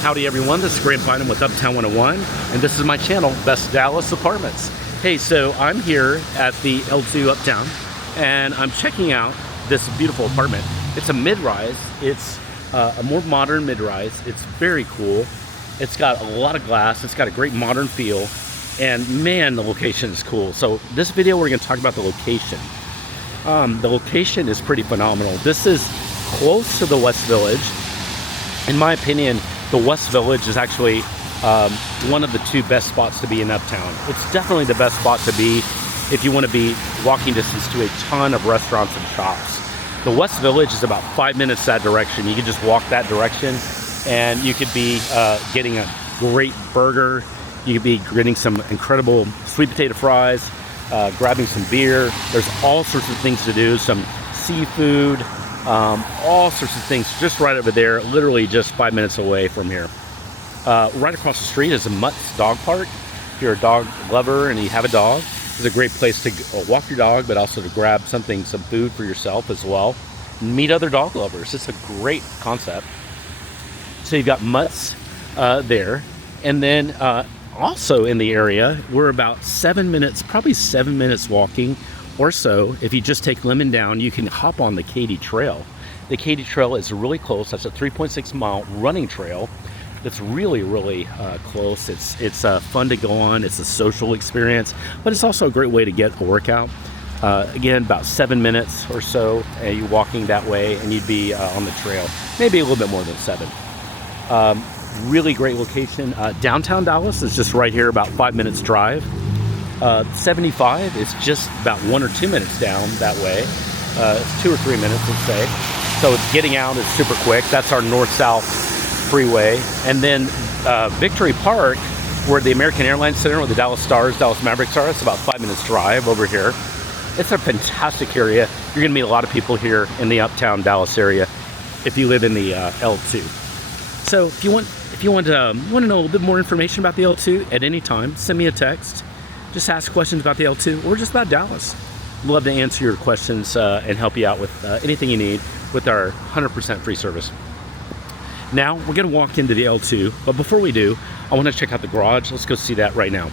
Howdy everyone, this is Grant Bynum with Uptown 101, and this is my channel, Best Dallas Apartments. Hey, so I'm here at the L2 Uptown, and I'm checking out this beautiful apartment. It's a mid-rise. It's a more modern mid-rise. It's very cool. It's got a lot of glass. It's got a great modern feel, and man, the location is cool. So this video, we're gonna talk about the location. The location is pretty phenomenal. This is close to the West Village. In my opinion, the West Village is actually one of the two best spots to be in Uptown. It's definitely the best spot to be if you want to be walking distance to a ton of restaurants and shops. The West Village is about 5 minutes that direction. You can just walk that direction and you could be getting a great burger. You could be getting some incredible sweet potato fries, grabbing some beer. There's all sorts of things to do, some seafood, all sorts of things just right over there, literally just 5 minutes away from here. Right across the street is a Mutt's Dog Park. If you're a dog lover and you have a dog, it's a great place to walk your dog, but also to grab some food for yourself as well. Meet other dog lovers. It's a great concept. So you've got Mutt's there. And then also in the area, we're about 7 minutes, probably 7 minutes walking or so. If you just take Lemon down, you can hop on the Katy Trail. The Katy Trail is really close. That's a 3.6 mile running trail. That's really close. It's fun to go on. It's a social experience, but it's also a great way to get a workout. Again, about 7 minutes or so, you walking that way, and you'd be on the trail. Maybe a little bit more than 7. Really great location. Downtown Dallas is just right here, about 5 minutes drive. 75 is just about 1 or 2 minutes down that way. 2 or 3 minutes, let's say. So getting out is super quick. That's our north-south freeway. And then Victory Park, where the American Airlines Center, where the Dallas Stars, Dallas Mavericks are, it's about 5 minutes drive over here. It's a fantastic area. You're gonna meet a lot of people here in the Uptown Dallas area if you live in the L2. So if you want to know a little bit more information about the L2 at any time, send me a text. Just ask questions about the L2 or just about Dallas. Love to answer your questions and help you out with anything you need with our 100% free service. Now we're gonna walk into the L2, but before we do, I wanna check out the garage. Let's go see that right now.